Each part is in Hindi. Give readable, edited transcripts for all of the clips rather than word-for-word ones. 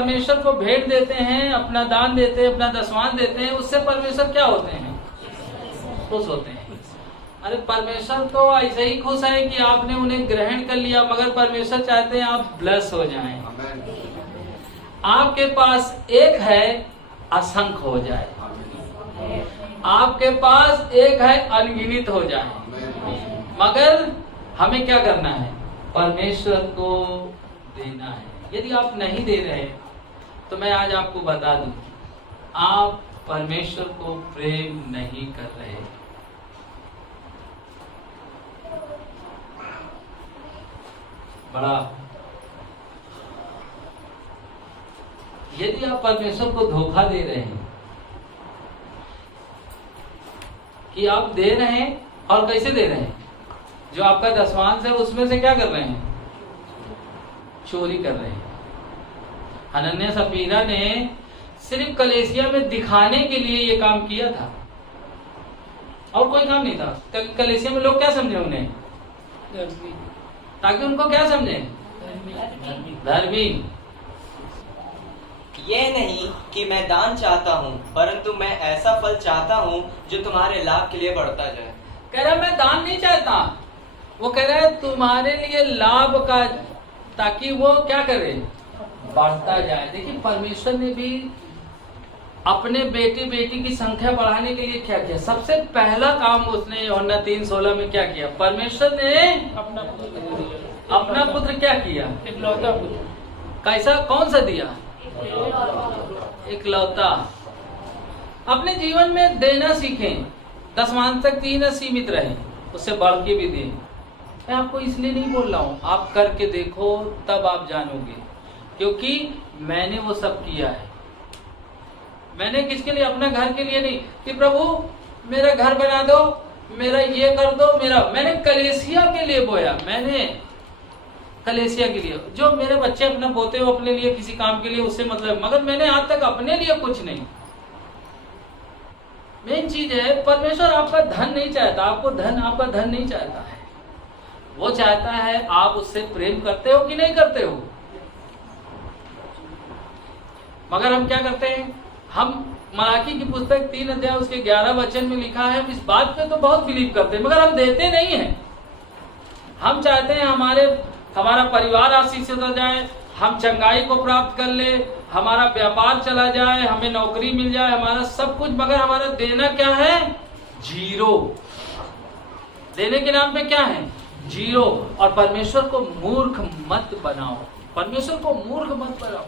परमेश्वर को भेंट देते हैं, अपना दान देते हैं, अपना दशमांश देते हैं, उससे परमेश्वर क्या होते हैं? खुश होते हैं। अरे परमेश्वर तो ऐसे ही खुश है कि आपने उन्हें ग्रहण कर लिया, मगर परमेश्वर चाहते हैं आप ब्लेस हो जाएं। आपके पास एक है, असंख्य हो जाए। आपके पास एक है, अनगिनत हो जाए। मगर हमें क्या करना है? परमेश्वर को देना है। यदि आप नहीं दे रहे तो मैं आज आपको बता दूं, आप परमेश्वर को प्रेम नहीं कर रहे। बड़ा यदि आप परमेश्वर को धोखा दे रहे हैं कि आप दे रहे हैं, और कैसे दे रहे हैं? जो आपका दशमांश है उसमें से क्या कर रहे हैं? चोरी कर रहे हैं। हनन्याह सफीरा ने सिर्फ कलीसिया में दिखाने के लिए ये काम किया था, और कोई काम नहीं था। कलीसिया में लोग क्या समझे उन्हें? ताकि उनको क्या समझे? धर्मी। ये नहीं कि मैं दान चाहता हूँ, परंतु मैं ऐसा फल चाहता हूँ जो तुम्हारे लाभ के लिए बढ़ता जाए। कह रहा मैं दान नहीं चाहता, वो कह रहा है तुम्हारे लिए लाभ का, ताकि वो क्या करे? बढ़ता जाए। देखिए परमेश्वर ने भी अपने बेटी की संख्या बढ़ाने के लिए क्या किया? सबसे पहला काम उसने यूहन्ना 3:16 में क्या किया? परमेश्वर ने अपना पुत्र क्या किया? इकलौता पुत्र। कैसा? कौन सा दिया? इकलौता। अपने जीवन में देना सीखें, दशमांश तक ही न सीमित रहे, उससे बढ़ के भी दें। मैं आपको इसलिए नहीं बोल रहा हूँ, आप करके देखो तब आप जानोगे, क्योंकि मैंने वो सब किया है। मैंने किसके लिए? अपना घर के लिए नहीं कि प्रभु मेरा घर बना दो, मेरा ये कर दो, मैंने कलीसिया के लिए बोया। मैंने कलीसिया के लिए, जो मेरे बच्चे अपना बोते हो अपने लिए किसी काम के लिए, उससे मतलब, मगर मैंने आज तक अपने लिए कुछ नहीं। मेन चीज है, परमेश्वर आपका धन नहीं चाहता, आपका धन नहीं चाहता है। वो चाहता है आप उससे प्रेम करते हो कि नहीं करते हो। मगर हम क्या करते हैं? हम मलाकी की पुस्तक 3 अध्याय उसके 11 वचन में लिखा है, हम इस बात पे तो बहुत बिलीव करते हैं, मगर हम देते नहीं हैं। हम चाहते हैं हमारा परिवार आशीषित हो जाए, हम चंगाई को प्राप्त कर ले, हमारा व्यापार चला जाए, हमें नौकरी मिल जाए, हमारा सब कुछ, मगर हमारा देना क्या है? जीरो। देने के नाम पे क्या है? जीरो। और परमेश्वर को मूर्ख मत बनाओ, परमेश्वर को मूर्ख मत बनाओ।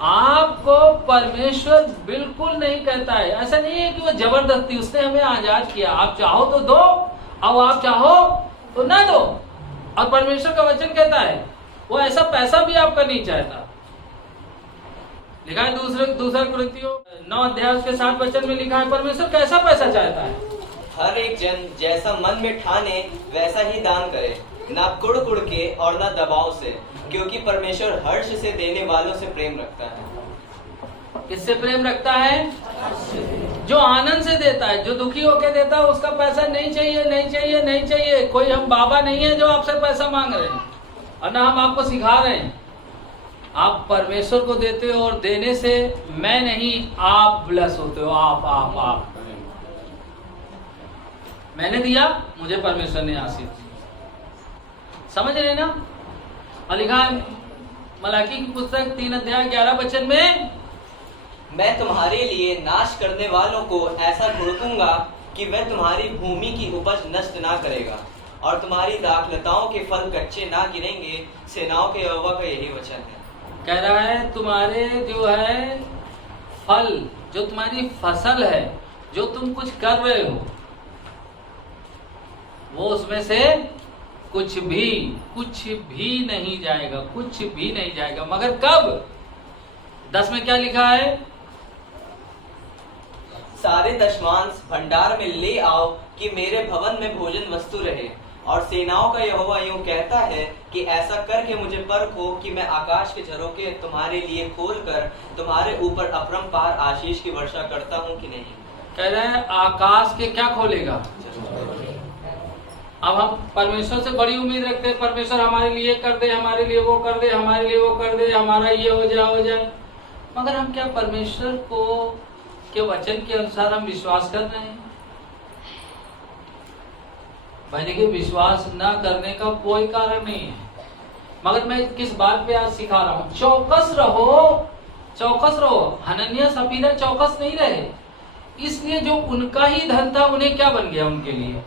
आपको परमेश्वर बिल्कुल नहीं कहता है, ऐसा नहीं है कि वो जबरदस्ती, उसने हमें आजाद किया, आप चाहो तो दो और आप चाहो तो ना दो। और परमेश्वर का वचन कहता है वो ऐसा पैसा भी आपका नहीं चाहता। लिखा है दूसरा कृतियों 9 अध्याय उसके 7 वचन में लिखा है परमेश्वर कैसा पैसा चाहता है? हर एक जन जैसा मन में ठाने वैसा ही दान करे, ना कुड़ के और ना दबाव से, क्योंकि परमेश्वर हर्ष से देने वालों से प्रेम रखता है। किससे प्रेम रखता है? जो आनंद से देता है। जो दुखी होकर देता है उसका पैसा नहीं चाहिए, नहीं चाहिए, नहीं चाहिए। कोई हम बाबा नहीं है जो आपसे पैसा मांग रहे हैं, और ना हम आपको सिखा रहे हैं। आप परमेश्वर को देते हो, और देने से मैं नहीं, आप ब्लेस होते हो। आप मैंने दिया, मुझे परमेश्वर ने आशीष दी। समझ रहे ना? और लिखा है मलाकी की पुस्तक 3 अध्याय 11 वचन में, मैं तुम्हारे लिए नाश करने वालों को ऐसा घुड़कूंगा कि वह तुम्हारी भूमि की उपज नष्ट ना करेगा, और तुम्हारी दाखलताओं के फल कच्चे ना गिरेंगे। सेनाओं के यहोवा का यही वचन है। कह रहा है तुम्हारे जो है फल, जो तुम्हारी फसल है, जो तुम कुछ कर रहे हो, वो उसमें से कुछ भी नहीं जाएगा, कुछ भी नहीं जाएगा। मगर कब? 10 में क्या लिखा है? सारे दशमांश भंडार में ले आओ कि मेरे भवन में भोजन वस्तु रहे। और सेनाओं का यहोवा यूं कहता है कि ऐसा करके मुझे परखो कि मैं आकाश के झरोखे तुम्हारे लिए खोलकर तुम्हारे ऊपर अपरंपार आशीष की वर्षा करता हूं कि नहीं। कह रहे हैं आकाश के क्या खोलेगा? अब हम परमेश्वर से बड़ी उम्मीद रखते हैं, परमेश्वर हमारे लिए कर दे, हमारे लिए वो कर दे, हमारे लिए वो कर दे, हमारा ये हो जाए। मगर हम क्या परमेश्वर को के वचन के अनुसार हम विश्वास कर रहे हैं? भाई देखिए, विश्वास ना करने का कोई कारण नहीं है। मगर मैं किस बात पे आज सिखा रहा हूं, चौकस रहो। हनन्याह सफीरा चौकस नहीं रहे, इसलिए जो उनका ही धन था उन्हें क्या बन गया? उनके लिए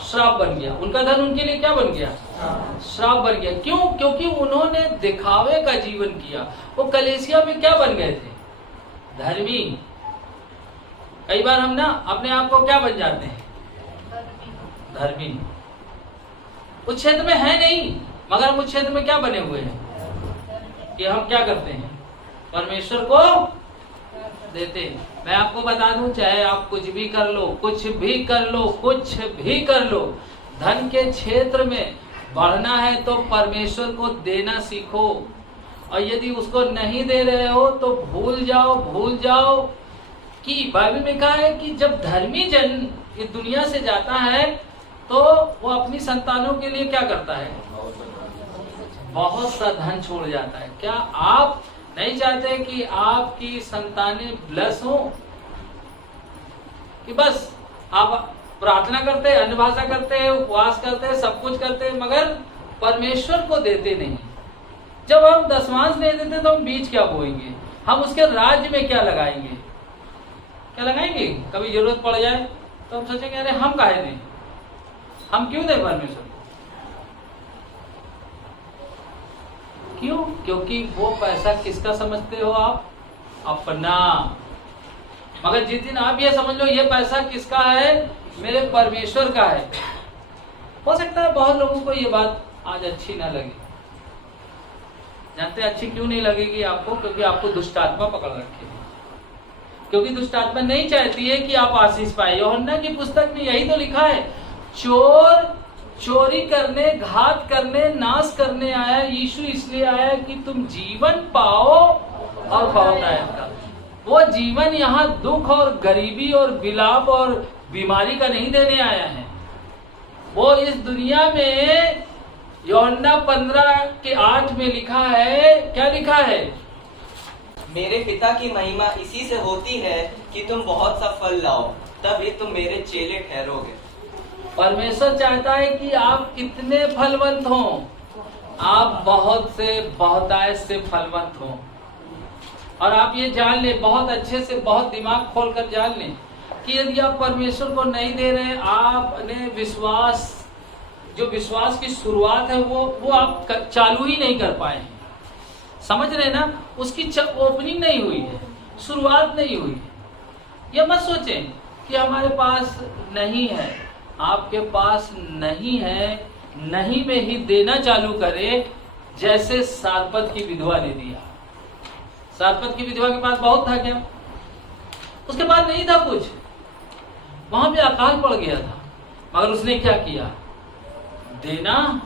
श्राप बन गया। उनका धन उनके लिए क्या बन गया? श्राप बन गया। क्यों? क्योंकि उन्होंने दिखावे का जीवन किया। वो कलीसिया में क्या बन गए थे? धर्मी। कई बार हम ना अपने आप को क्या बन जाते हैं? धर्मी। उस क्षेत्र में है नहीं, मगर हम उस क्षेत्र में क्या बने हुए हैं कि हम क्या करते हैं? परमेश्वर को देते। मैं आपको बता दूं, चाहे आप कुछ भी कर लो, धन के क्षेत्र में बढ़ना है तो परमेश्वर को देना सीखो। और यदि उसको नहीं दे रहे हो तो भूल जाओ कि बाइबल में कहा है कि जब धर्मी जन इस दुनिया से जाता है तो वो अपनी संतानों के लिए क्या करता है? बहुत सा धन छोड़ जाता है। क्या आप नहीं चाहते कि आपकी संतानें ब्लेस हो? कि बस आप प्रार्थना करते हैं, अन्न भाषा करते हैं, उपवास करते हैं, सब कुछ करते हैं, मगर परमेश्वर को देते नहीं। जब हम दशमांश नहीं देते तो हम बीज क्या बोएंगे? हम उसके राज्य में क्या लगाएंगे? कभी जरूरत पड़ जाए तो हम सोचेंगे अरे हम काहे दें, हम क्यों दें परमेश्वर को? क्यों? क्योंकि वो पैसा किसका समझते हो आप? अपना। मगर जिस दिन आप ये समझ लो ये पैसा किसका है? मेरे परमेश्वर का है। हो सकता है बहुत लोगों को ये बात आज अच्छी ना लगे। जानते अच्छी क्यों नहीं लगेगी आपको? क्योंकि आपको दुष्ट आत्मा पकड़ रखे है। क्योंकि दुष्ट आत्मा नहीं चाहती है कि आप आशीष पाए। यूहन्ना की पुस्तक में यही तो लिखा है, चोर चोरी करने, घात करने, नाश करने आया। यीशु इसलिए आया कि तुम जीवन पाओ और बहुतायत का। वो जीवन यहाँ दुख और गरीबी और विलाप और बीमारी का नहीं देने आया है। वो इस दुनिया में यूहन्ना 15:8 में लिखा है, क्या लिखा है? मेरे पिता की महिमा इसी से होती है कि तुम बहुत सा फल लाओ, तभी तुम मेरे चेले ठहरोगे। परमेश्वर चाहता है कि आप कितने फलवंत हो? आप बहुत से बहुतायत से फलवंत हो। और आप ये जान ले, बहुत अच्छे से, बहुत दिमाग खोलकर जान लें कि यदि आप परमेश्वर को नहीं दे रहे, आपने विश्वास, जो विश्वास की शुरुआत है वो आप चालू ही नहीं कर पाए। समझ रहे ना? उसकी ओपनिंग नहीं हुई है, शुरुआत नहीं हुई है। ये मत सोचें कि हमारे पास नहीं है। आपके पास नहीं है, नहीं में ही देना चालू करे, जैसे सारपत की विधवा ने दिया। सारपत की विधवा के पास बहुत था क्या? उसके पास नहीं था कुछ, वहां भी अकाल पड़ गया था, मगर उसने क्या किया? देना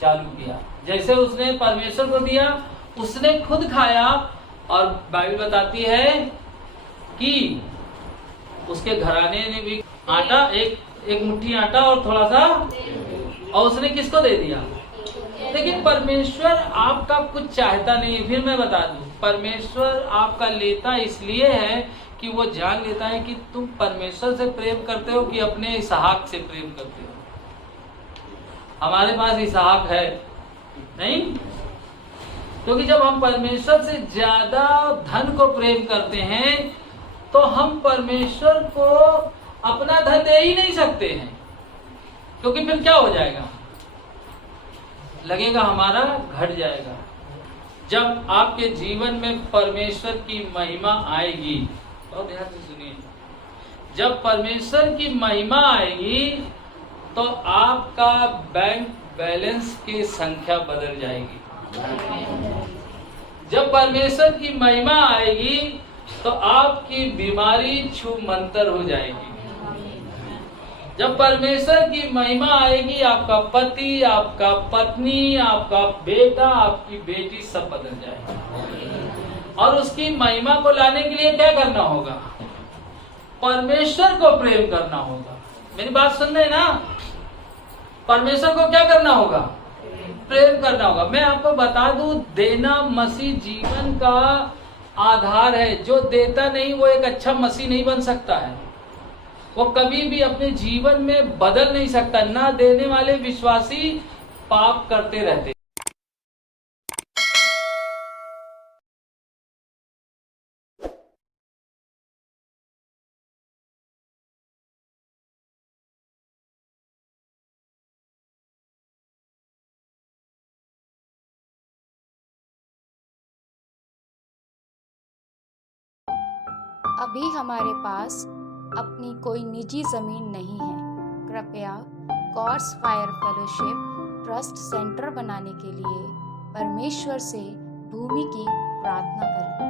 चालू किया। जैसे उसने परमेश्वर को दिया, उसने खुद खाया। और बाइबल बताती है कि उसके घराने ने भी आटा, एक मुट्ठी आटा और थोड़ा सा, और उसने किसको दे दिया? लेकिन परमेश्वर आपका कुछ चाहता नहीं। फिर मैं बता दूं, परमेश्वर आपका लेता इसलिए है कि वो जान लेता है कि तुम परमेश्वर से प्रेम करते हो कि अपने इसहाक से प्रेम करते हो। हमारे पास इसहाक है नहीं, क्योंकि जब हम परमेश्वर से ज्यादा धन को प्रेम करते हैं तो हम परमेश्वर को अपना धन दे ही नहीं सकते हैं। क्योंकि फिर क्या हो जाएगा? लगेगा हमारा घट जाएगा। जब आपके जीवन में परमेश्वर की महिमा आएगी, बहुत ध्यान से सुनिए, जब परमेश्वर की महिमा आएगी तो आपका बैंक बैलेंस की संख्या बदल जाएगी। जब परमेश्वर की महिमा आएगी तो आपकी बीमारी छूमंतर हो जाएगी। जब परमेश्वर की महिमा आएगी, आपका पति, आपका पत्नी, आपका बेटा, आपकी बेटी सब बदल जाएगा। और उसकी महिमा को लाने के लिए क्या करना होगा? परमेश्वर को प्रेम करना होगा। मेरी बात सुन रहे ना? परमेश्वर को क्या करना होगा? प्रेम करना होगा। मैं आपको बता दूं, देना मसीह जीवन का आधार है। जो देता नहीं वो एक अच्छा मसीह नहीं बन सकता है, वो कभी भी अपने जीवन में बदल नहीं सकता। ना देने वाले विश्वासी पाप करते रहते। अभी हमारे पास अपनी कोई निजी ज़मीन नहीं है। कृपया कॉर्स फायर फेलोशिप ट्रस्ट सेंटर बनाने के लिए परमेश्वर से भूमि की प्रार्थना करें।